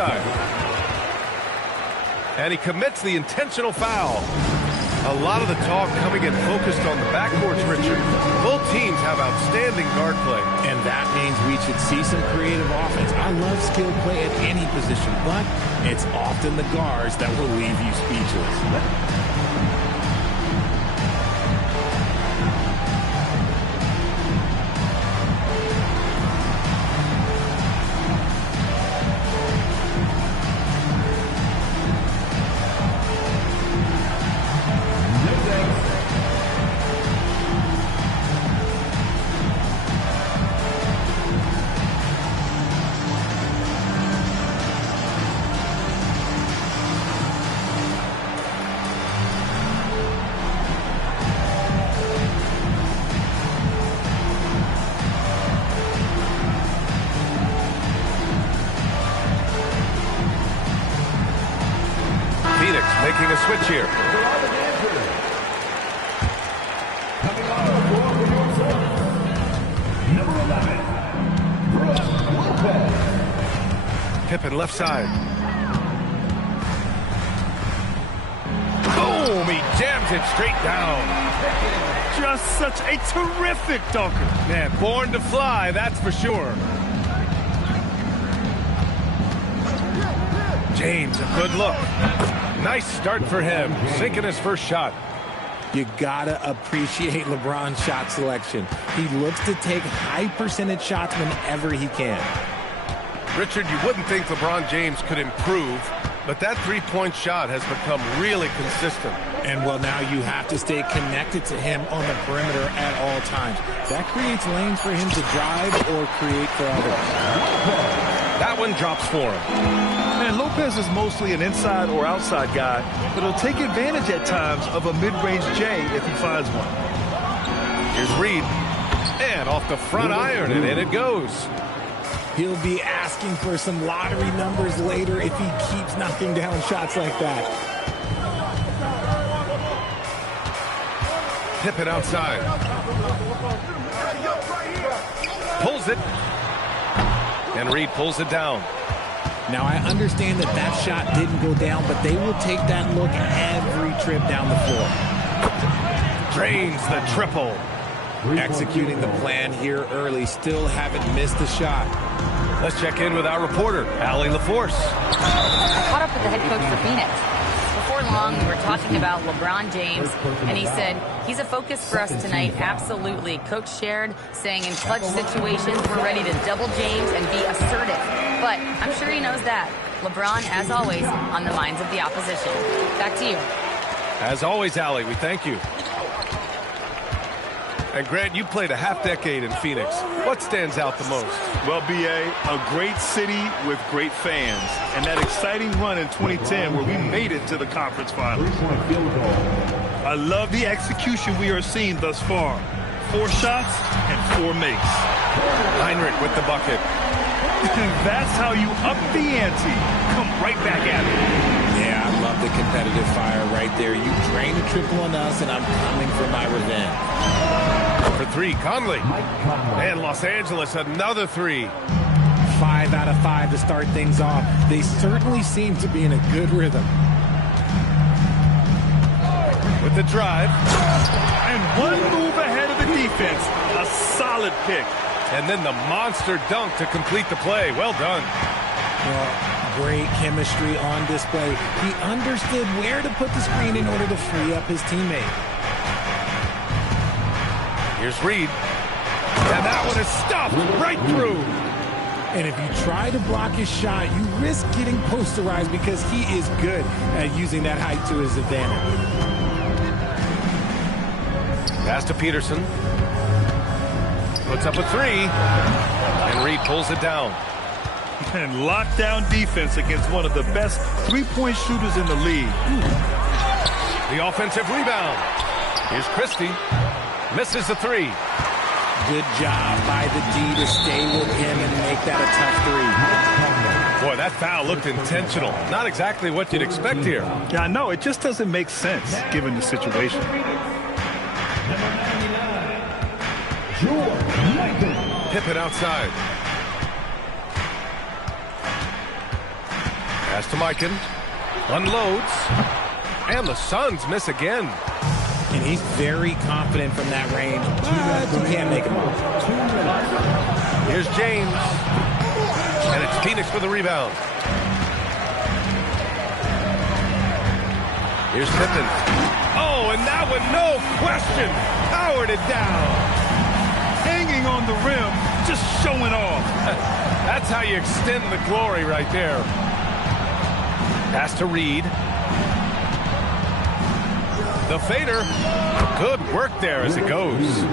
side. And he commits the intentional foul. A lot of the talk coming in focused on the backcourts, Richard. Both teams have outstanding guard play. And that means we should see some creative offense. I love skilled play at any position, but it's often the guards that will leave you speechless. Making a switch here. Pippen left side. Boom! He jams it straight down. Just such a terrific dunker. Man, born to fly, that's for sure. James, a good look. Nice start for him, sinking his first shot. You gotta appreciate LeBron's shot selection. He looks to take high percentage shots whenever he can. Richard, you wouldn't think LeBron James could improve, but that three-point shot has become really consistent. And well, now you have to stay connected to him on the perimeter at all times. That creates lanes for him to drive or create for others. That one drops for him. And Lopez is mostly an inside or outside guy, but he'll take advantage at times of a mid-range J if he finds one. Here's Reed. And off the front iron, and in it goes. He'll be asking for some lottery numbers later if he keeps knocking down shots like that. Pippen outside. Pulls it. And Reed pulls it down. Now, I understand that that shot didn't go down, but they will take that look every trip down the floor. Drains the triple. Executing the plan here early, still haven't missed a shot. Let's check in with our reporter, Allie LaForce. I caught up with the head coach for Phoenix. Before long, we were talking about LeBron James, and he said, he's a focus for us tonight, absolutely. Coach shared, saying in clutch situations, we're ready to double James and be assertive. But I'm sure he knows that. LeBron, as always, on the minds of the opposition. Back to you. As always, Allie, we thank you. And Grant, you played a half-decade in Phoenix. What stands out the most? Well, B.A., a great city with great fans. And that exciting run in 2010 where we made it to the conference finals. I love the execution we are seeing thus far. 4 shots and 4 makes. Heinrich with the bucket. That's how you up the ante. Come right back at it. Yeah, I love the competitive fire right there. You drain a triple on us, and I'm coming for my revenge. For 3, Conley. And Los Angeles, another 3. 5 out of 5 to start things off. They certainly seem to be in a good rhythm. With the drive. And one move ahead of the defense. A solid pick. And then the monster dunk to complete the play. Well done. Well, great chemistry on display. He understood where to put the screen in order to free up his teammate. Here's Reed. And that one is stuffed right through. And if you try to block his shot, you risk getting posterized because he is good at using that height to his advantage. Pass to Peterson. Puts up a 3. And Reed pulls it down. And lockdown defense against one of the best three-point shooters in the league. The offensive rebound. Here's Christie. Misses the 3. Good job by the D to stay with him and make that a tough 3. Boy, that foul looked intentional. Not exactly what you'd expect here. Yeah, I know. It just doesn't make sense given the situation. Pippen outside. Pass to Mikan. Unloads. And the Suns miss again. And he's very confident from that range, but you can't make him. Here's James. And it's Phoenix for the rebound. Here's Pippen. Oh, and that one, no question, powered it down. Hanging on the rim, just showing off. That's how you extend the glory right there. Pass to Reed. The fader. Good work there as it goes.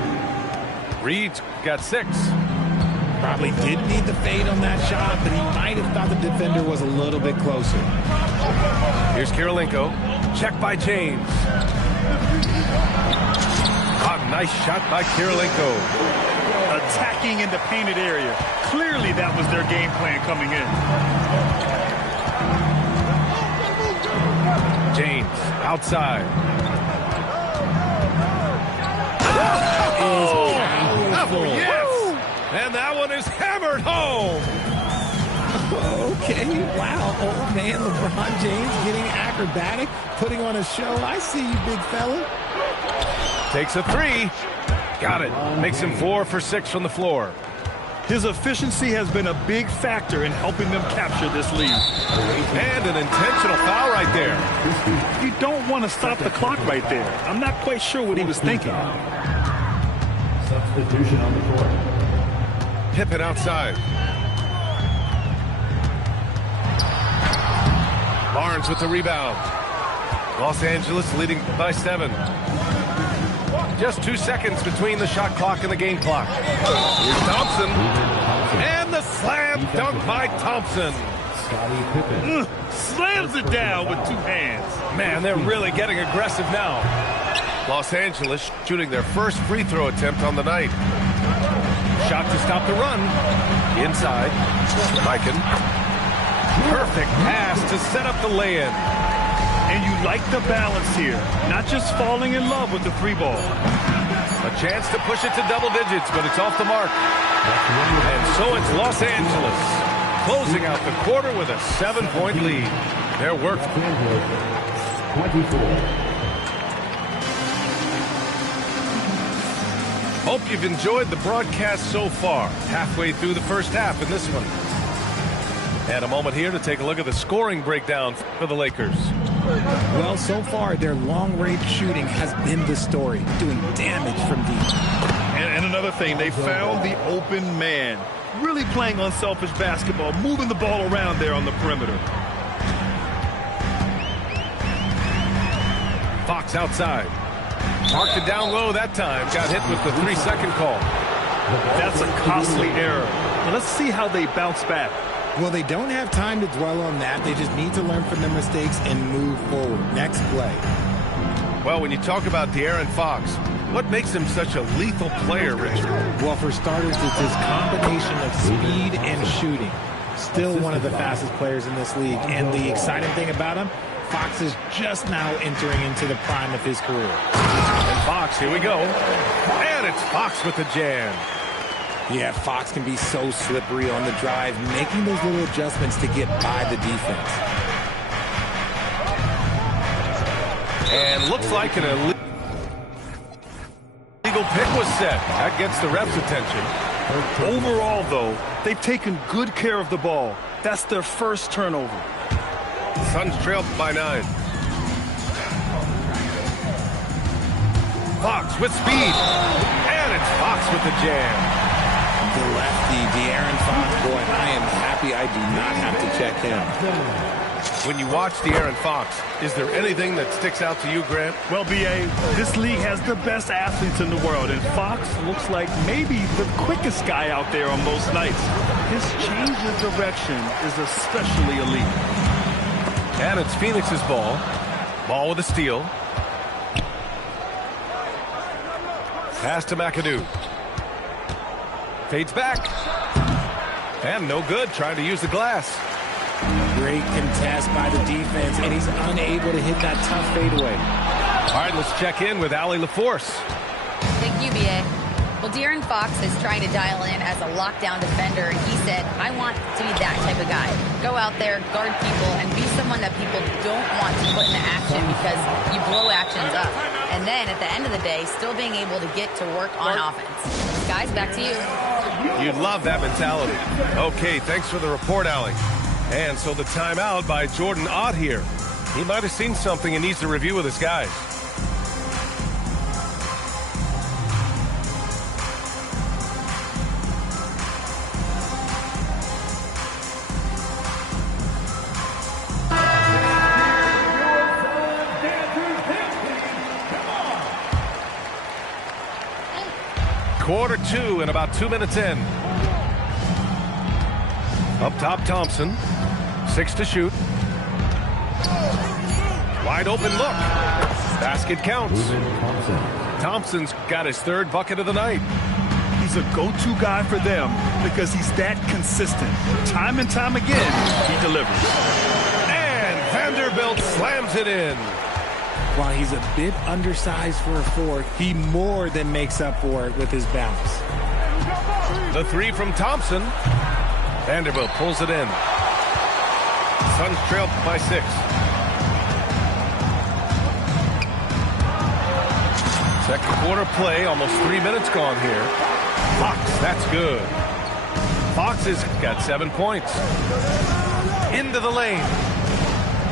Reed's got 6. Probably did need the fade on that shot, but he might have thought the defender was a little bit closer. Here's Kirilenko. Check by James. Nice shot by Kirilenko. Attacking in the painted area. Clearly that was their game plan coming in. James outside. Oh, yes! And that one is hammered home. Okay, wow. Old man LeBron James getting acrobatic, putting on a show. I see you, big fella. Takes a 3. Got it. Makes him 4 for 6 from the floor. His efficiency has been a big factor in helping them capture this lead. And an intentional foul right there. You don't want to stop the clock right there. I'm not quite sure what he was thinking. Substitution on the court. Pippen outside. Barnes with the rebound. Los Angeles leading by 7. Just 2 seconds between the shot clock and the game clock. Here's Thompson. And the slam dunk by Thompson. Slams it down with 2 hands. Man, they're really getting aggressive now. Los Angeles shooting their first free throw attempt on the night. Shot to stop the run. Inside. Mikan. Perfect pass to set up the lay-in. And you like the balance here. Not just falling in love with the 3-ball. A chance to push it to double digits, but it's off the mark. And so it's Los Angeles closing out the quarter with a 7-point lead. Their work. 24. Hope you've enjoyed the broadcast so far. Halfway through the first half in this one. And a moment here to take a look at the scoring breakdown for the Lakers. Well, so far, their long-range shooting has been the story, doing damage from deep. And another thing, they found the open man. Really playing unselfish basketball, moving the ball around there on the perimeter. Fox outside. Marked it down low that time. Got hit with the 3-second call. That's a costly error. Now let's see how they bounce back. Well, they don't have time to dwell on that. They just need to learn from their mistakes and move forward. Next play. Well, when you talk about De'Aaron Fox, what makes him such a lethal player, Richard? Well, for starters, it's his combination of speed and shooting. Still one of the fastest players in this league. And the exciting thing about him, Fox is just now entering into the prime of his career. And Fox, here we go. And it's Fox with the jam. Yeah, Fox can be so slippery on the drive, making those little adjustments to get by the defense. And looks like an illegal pick was set. That gets the ref's attention. Overall, though, they've taken good care of the ball. That's their first turnover. Suns trailed by 9. Fox with speed. And it's Fox with the jam. The lefty, De'Aaron Fox, boy, I am happy I do not have to check him. When you watch De'Aaron Fox, is there anything that sticks out to you, Grant? Well, B.A., this league has the best athletes in the world, and Fox looks like maybe the quickest guy out there on most nights. His change of direction is especially elite. And it's Phoenix's ball. Ball with a steal. Pass to McAdoo. Fades back. And no good, trying to use the glass. Great contest by the defense, and he's unable to hit that tough fadeaway. All right, let's check in with Allie LaForce. Thank you, B.A. Well, De'Aaron Fox is trying to dial in as a lockdown defender, and he said, I want to be that type of guy. Go out there, guard people, and be someone that people don't want to put into action because you blow actions up. And then at the end of the day, still being able to get to work on offense. Guys, back to you. You'd love that mentality. Okay, thanks for the report, Allie. And so the timeout by Jordan Ott here. He might have seen something and needs to review with his guys. Quarter 2 and about 2 minutes in. Up top, Thompson. 6 to shoot. Wide open look. Basket counts. Thompson's got his 3rd bucket of the night. He's a go-to guy for them because he's that consistent. Time and time again, he delivers. And Vanderbilt slams it in. While he's a bit undersized for a 4, he more than makes up for it with his bounce. The 3 from Thompson. Vanderbilt pulls it in. Suns trail by 6. Second quarter play, almost 3 minutes gone here. Fox, that's good. Fox has got 7 points. Into the lane.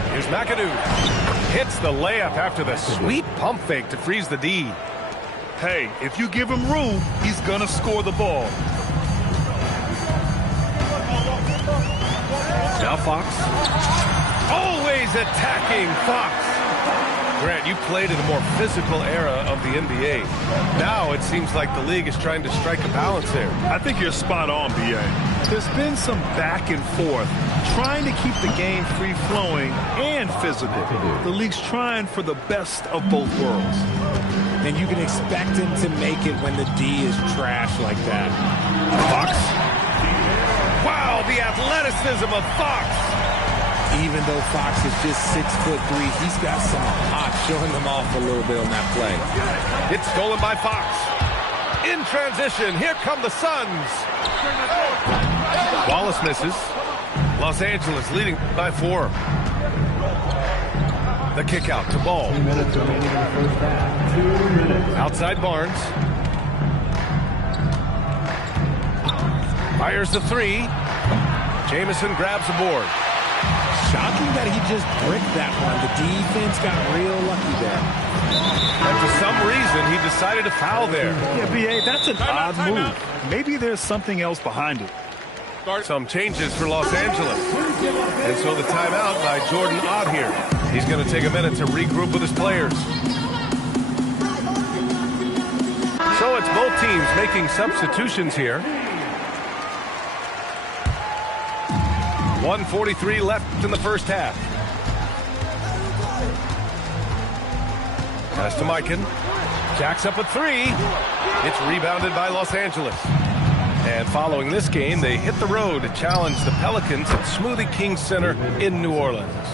Here's McAdoo. Hits the layup after the sweet pump fake to freeze the D. Hey, if you give him room, he's going to score the ball. Now Fox. Always attacking Fox. Grant, you played in a more physical era of the NBA. Now it seems like the league is trying to strike a balance there. I think you're spot on, B.A. There's been some back and forth, trying to keep the game free-flowing and physical. The league's trying for the best of both worlds. And you can expect him to make it when the D is trash like that. Fox. Wow, the athleticism of Fox. Even though Fox is just 6'3", he's got some hot, showing them off a little bit on that play. It's stolen by Fox. In transition, here come the Suns. Wallace misses. Los Angeles leading by 4. The kick out to Ball. 2 minutes remaining in the first half. 2 minutes. Outside Barnes. Fires the 3. Jamison grabs the board. Shocking that he just bricked that one. The defense got real lucky there. And for some reason, he decided to foul there. Yeah, B.A., that's an odd move. Maybe there's something else behind it. Some changes for Los Angeles. And so the timeout by Jordan Ott here. He's going to take a minute to regroup with his players. So it's both teams making substitutions here. 1:43 left in the first half. Pass to Mikan. Jacks up a 3. It's rebounded by Los Angeles. And following this game, they hit the road to challenge the Pelicans at Smoothie King Center in New Orleans.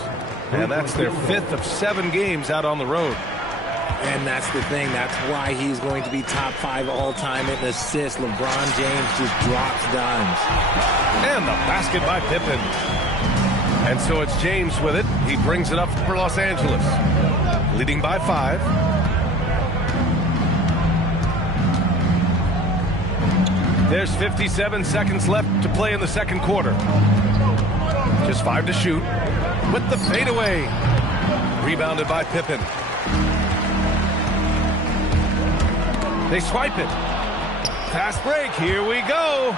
And that's their 5th of 7 games out on the road. And that's the thing. That's why he's going to be top 5 all-time in assists. LeBron James just drops dimes. And the basket by Pippen. And so it's James with it. He brings it up for Los Angeles. Leading by 5. There's 57 seconds left to play in the second quarter. Just 5 to shoot. With the fadeaway. Rebounded by Pippen. They swipe it. Fast break. Here we go.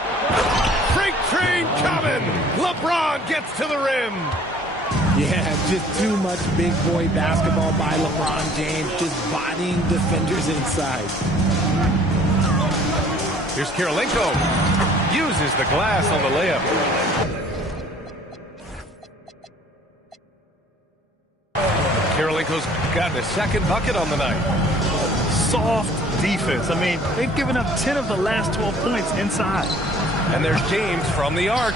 Freight train coming. LeBron gets to the rim. Yeah, just too much big boy basketball by LeBron James, just bodying defenders inside. Here's Kirilenko. Uses the glass on the layup. Kirilenko's gotten a second bucket on the night. Soft defense. I mean, they've given up 10 of the last 12 points inside. And there's James from the arc.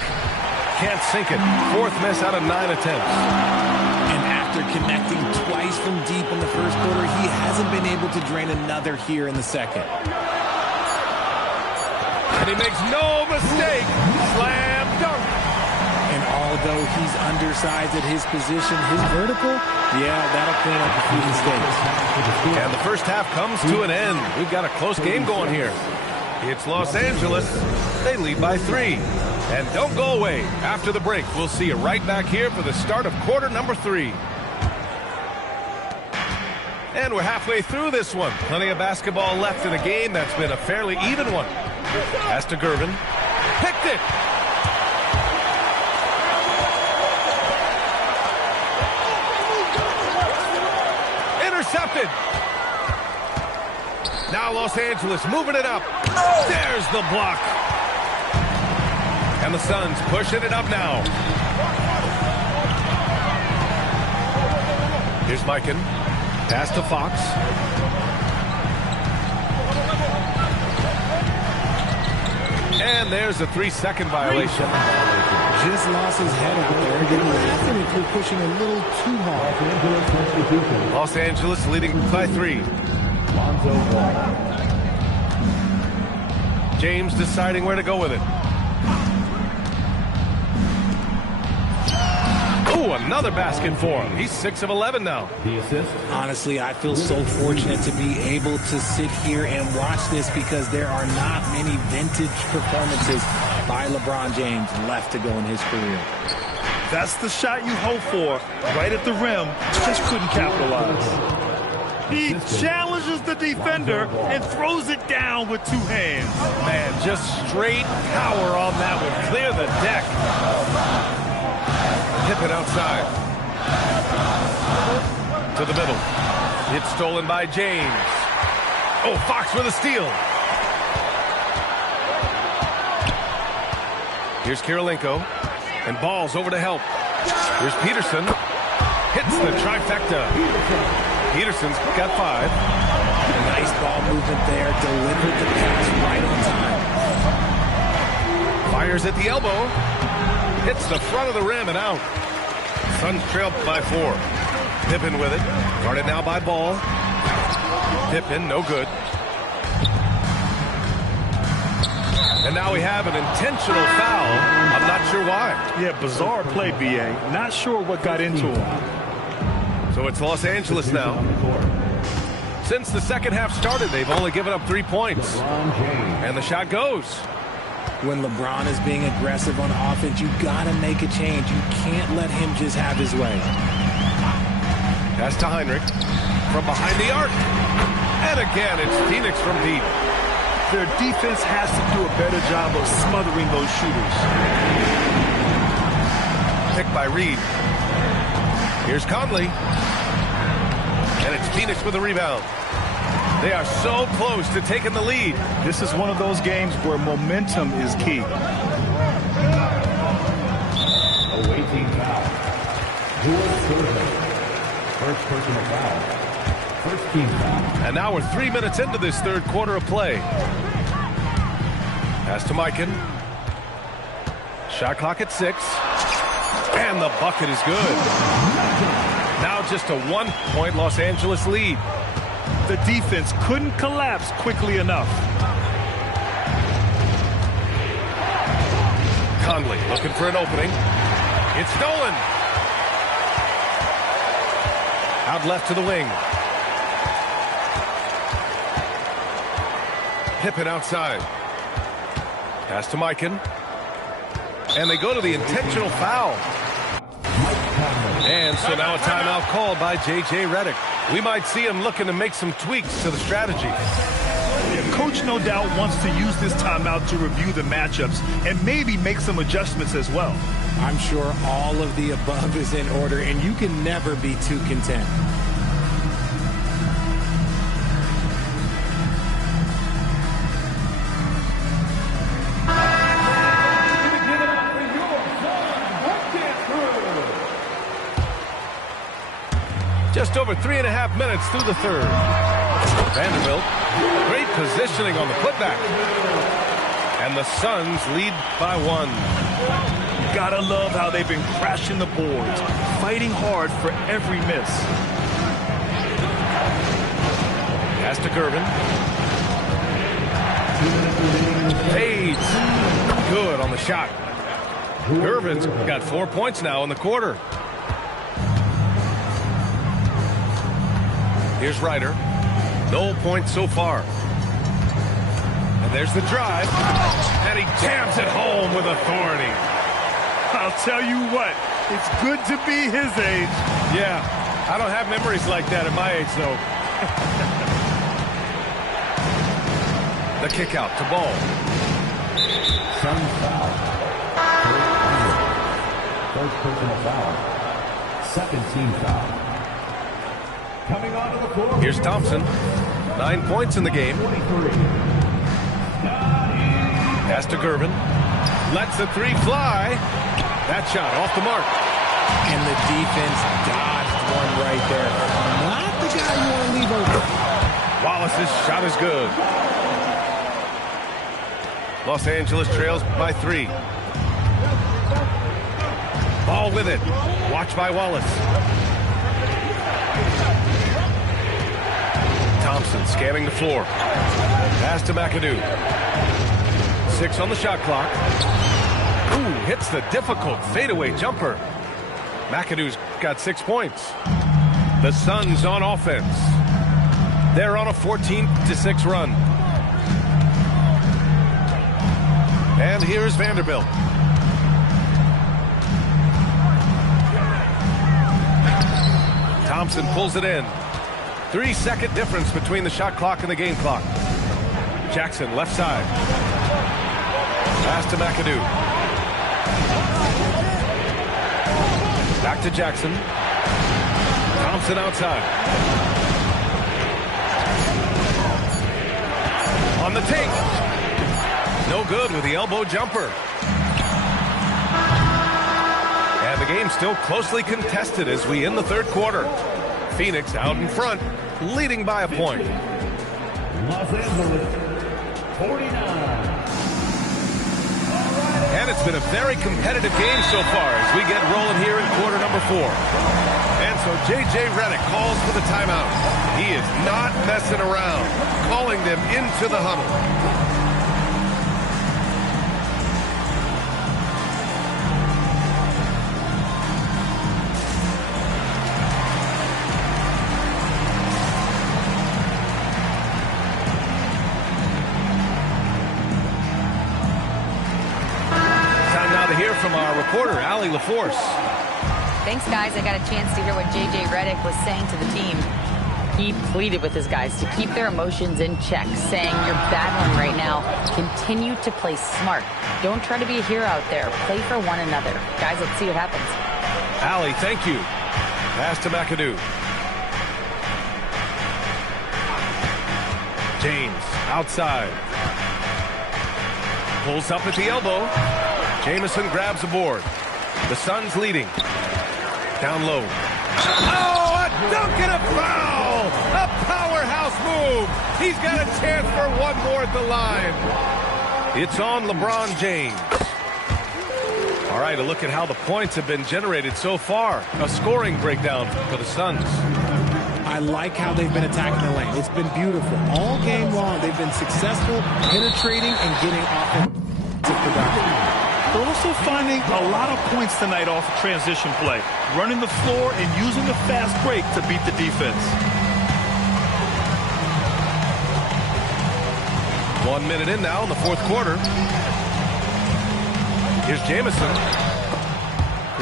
Can't sink it. 4th miss out of 9 attempts. And after connecting twice from deep in the first quarter, he hasn't been able to drain another here in the second. And he makes no mistake. Slam dunk. And although he's undersized at his position, his vertical, yeah, that'll clean up a few mistakes. And the first half comes to an end. We've got a close game going here. It's Los Angeles. They lead by 3. And don't go away. After the break, we'll see you right back here for the start of quarter number 3. And we're halfway through this one. Plenty of basketball left in a game that's been a fairly even one. Pass to Gervin. Picked it. Intercepted. Now Los Angeles moving it up. There's the block. And the Suns pushing it up now. Here's Mikan. Pass to Fox. And there's a 3-second violation. Just lost his head over there. Didn't happen if you're pushing a little too hard. Los Angeles leading by 3. James deciding where to go with it. Ooh, another basket for him. He's 6 of 11 now. The assist. Honestly, I feel so fortunate to be able to sit here and watch this because there are not many vintage performances by LeBron James left to go in his career. That's the shot you hope for. Right at the rim. Just couldn't capitalize. He challenges the defender and throws it down with 2 hands. Man, just straight power on that one. Clear the deck. Pippen outside. To the middle. It's stolen by James. Oh, Fox with a steal. Here's Kirilenko. And Ball's over to help. Here's Peterson. Hits the trifecta. Peterson's got 5. Nice ball movement there. Delivered the pass right on time. Fires at the elbow. Hits the front of the rim and out. Suns trail by 4. Pippen with it. Guarded now by Ball. Pippen, no good. And now we have an intentional foul. I'm not sure why. Yeah, bizarre play, B.A. Not sure what got into him. So it's Los Angeles now. Since the second half started, they've only given up 3 points. And the shot goes. When LeBron is being aggressive on offense, you gotta make a change. You can't let him just have his way. Pass to Heinrich from behind the arc. And again, it's Phoenix from deep. Their defense has to do a better job of smothering those shooters. Picked by Reed. Here's Conley. And it's Phoenix with a rebound. They are so close to taking the lead. This is one of those games where momentum is key. Away team foul. George Gervin. First personal foul. First team foul. And now we're 3 minutes into this third quarter of play. Pass to Mikan. Shot clock at 6. And the bucket is good. Now just a 1-point Los Angeles lead. The defense couldn't collapse quickly enough. Conley looking for an opening. It's stolen. Out left to the wing. Pippen outside. Pass to Mikan. And they go to the intentional foul. And so now a timeout called by J.J. Redick. We might see him looking to make some tweaks to the strategy. Coach no doubt wants to use this timeout to review the matchups and maybe make some adjustments as well. I'm sure all of the above is in order, and you can never be too content. Just over 3.5 minutes through the third. Vanderbilt, great positioning on the putback. And the Suns lead by 1. Gotta love how they've been crashing the boards, fighting hard for every miss. Pass to Gervin. Fades. Good on the shot. Gervin's got 4 points now in the quarter. Here's Ryder. No points so far. And there's the drive. And he jams it home with authority. I'll tell you what, it's good to be his age. Yeah, I don't have memories like that at my age, though. The kick out to Ball. Suns foul. First personal foul. Second team foul. Coming onto the floor. Here's Thompson. 9 points in the game. 23. Pass to Gervin. Lets the three fly. That shot off the mark. And the defense dodged one right there. Not the guy you want to leave open. Wallace's shot is good. Los Angeles trails by 3. Ball with it. Watch by Wallace. Thompson scanning the floor. Pass to McAdoo. 6 on the shot clock. Ooh, hits the difficult fadeaway jumper. McAdoo's got 6 points. The Suns on offense. They're on a 14-6 run. And here's Vanderbilt. Thompson pulls it in. 3-second difference between the shot clock and the game clock. Jackson left side. Pass to McAdoo. Back to Jackson. Thompson outside. On the take. No good with the elbow jumper. And the game's still closely contested as we end the third quarter. Phoenix out in front, leading by a point. Los Angeles, 49. And it's been a very competitive game so far as we get rolling here in quarter number 4. And so J.J. Redick calls for the timeout. He is not messing around, calling them into the huddle. From our reporter, Allie LaForce. Thanks, guys. I got a chance to hear what J.J. Redick was saying to the team. He pleaded with his guys to keep their emotions in check, saying, you're battling right now. Continue to play smart. Don't try to be a hero out there. Play for one another. Guys, let's see what happens. Allie, thank you. Pass to McAdoo. James, outside. Pulls up at the elbow. Jamison grabs the board. The Suns leading. Down low. Oh, a dunk and a foul! A powerhouse move! He's got a chance for one more at the line. It's on LeBron James. All right, a look at how the points have been generated so far. A scoring breakdown for the Suns. I like how they've been attacking the lane. It's been beautiful. All game long, they've been successful penetrating and getting offensive production. They're also finding a lot of points tonight off of transition play, running the floor and using the fast break to beat the defense. 1 minute in now in the fourth quarter. Here's Jamison.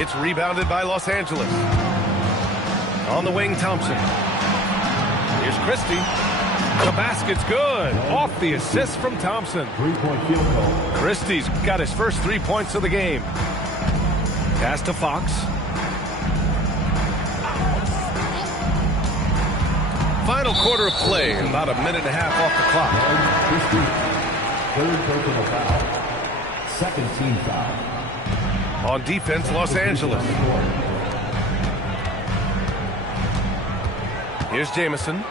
It's rebounded by Los Angeles. On the wing, Thompson. Here's Christie. The basket's good. Off the assist from Thompson. 3-point field goal. Christie's got his first 3 points of the game. Pass to Fox. Final quarter of play. About a minute and a half off the clock. Christie, third personal foul. Second team foul. On defense, Los Angeles. Here's Jamison.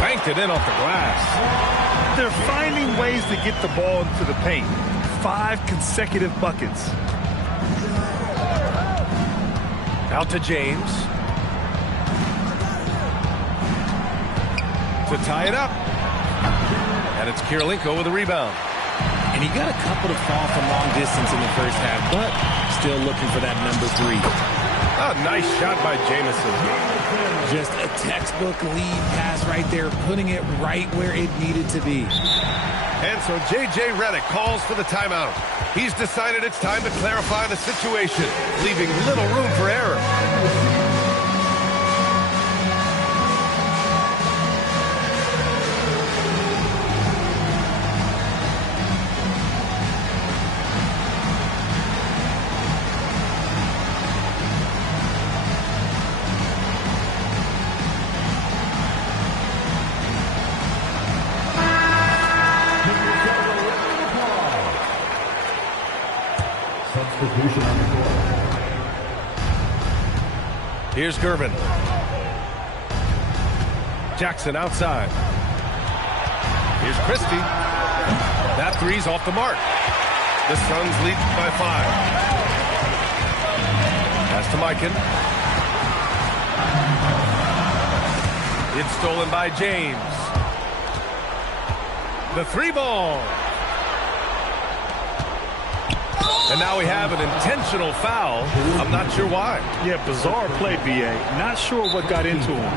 Banked it in off the glass. They're finding ways to get the ball into the paint. 5 consecutive buckets. Out to James. To tie it up. And it's Kirilenko with a rebound. And he got a couple to fall from long distance in the first half, but still looking for that number 3. A nice shot by Jamison. Just a textbook lead pass right there, putting it right where it needed to be. And so J.J. Redick calls for the timeout. He's decided it's time to clarify the situation, leaving little room for error. Substitution on the floor. Here's Gervin. Jackson outside. Here's Christie. That three's off the mark. The Suns lead by 5. Pass to Mikan. It's stolen by James. The 3-ball. And now we have an intentional foul. I'm not sure why. Yeah, bizarre play, B.A. Not sure what got into him.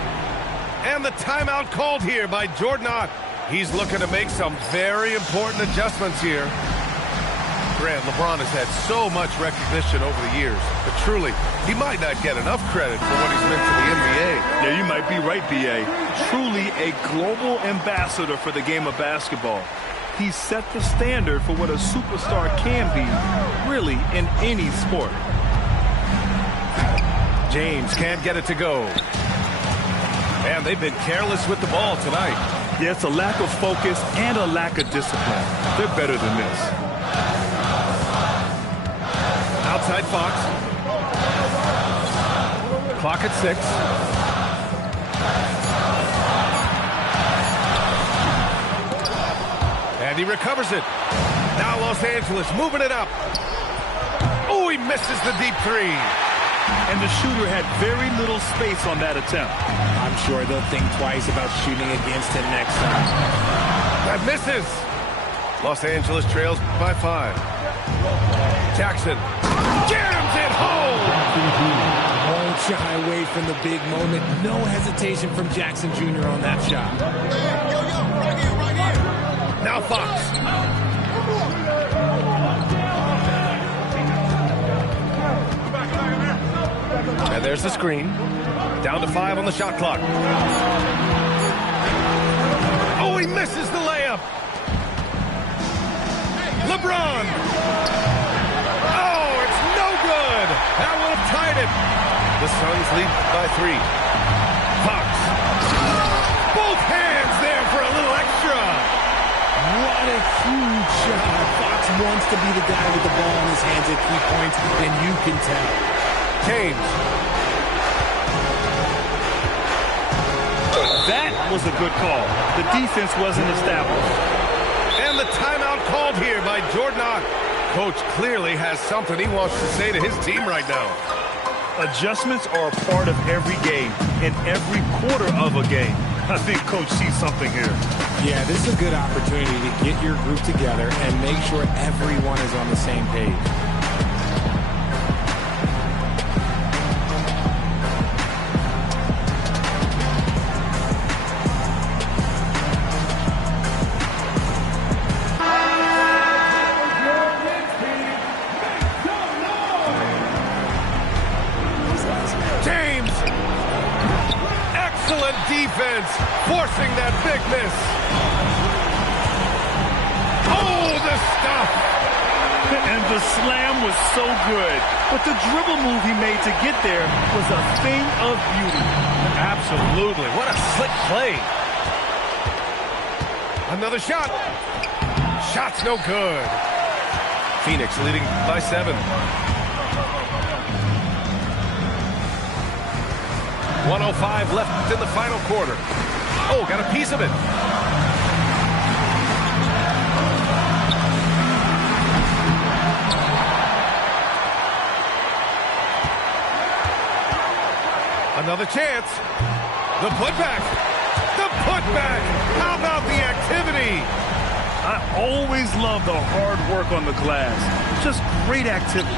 And the timeout called here by Jordan Ott. He's looking to make some very important adjustments here. Grant, LeBron has had so much recognition over the years, but truly, he might not get enough credit for what he's meant to the NBA. Yeah, you might be right, B.A. Truly a global ambassador for the game of basketball. He set the standard for what a superstar can be, really, in any sport. James can't get it to go. And they've been careless with the ball tonight. Yeah, it's a lack of focus and a lack of discipline. They're better than this. Outside Fox. Clock at 6. And he recovers it. Now Los Angeles moving it up. Oh, he misses the deep 3. And the shooter had very little space on that attempt. I'm sure they'll think twice about shooting against him next time. That misses. Los Angeles trails by 5. Jackson jams it home. Won't shy away from the big moment. No hesitation from Jackson Jr. on that shot. Now Fox. And there's the screen. Down to 5 on the shot clock. Oh, he misses the layup. LeBron. Oh, it's no good. That would have tied it. The Suns lead by 3. Fox. Both hands there for a little extra. What a huge shot. Fox wants to be the guy with the ball in his hands at key points, and you can tell. James. That was a good call. The defense wasn't established. And the timeout called here by Jordan Ott. Coach clearly has something he wants to say to his team right now. Adjustments are a part of every game, in every quarter of a game. I think Coach sees something here. Yeah, this is a good opportunity to get your group together and make sure everyone is on the same page. Defense forcing that big miss. Oh, the stuff. And the slam was so good. But the dribble move he made to get there was a thing of beauty. Absolutely. What a slick play. Another shot. Shot's no good. Phoenix leading by 7. 1:05 left in the final quarter. Oh, got a piece of it. Another chance. The putback. The putback. How about the activity? Christie. I always love the hard work on the glass. Just great activity.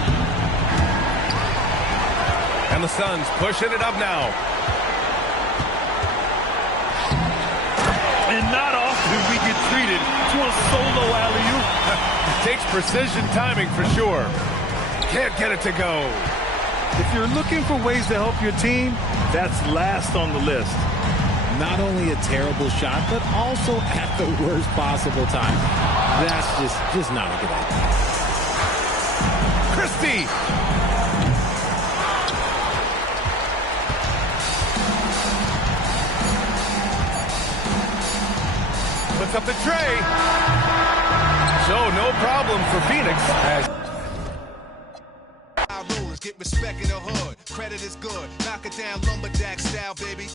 And the Suns pushing it up now. And not often we get treated to a solo alley-oop. Takes precision timing for sure. Can't get it to go. If you're looking for ways to help your team, that's last on the list. Not only a terrible shot, but also at the worst possible time. That's just not a good idea. Christie. Puts up the tray. So no problem for Phoenix. Get respect in the hood. Credit is good. Knock it down lumberjack style, baby.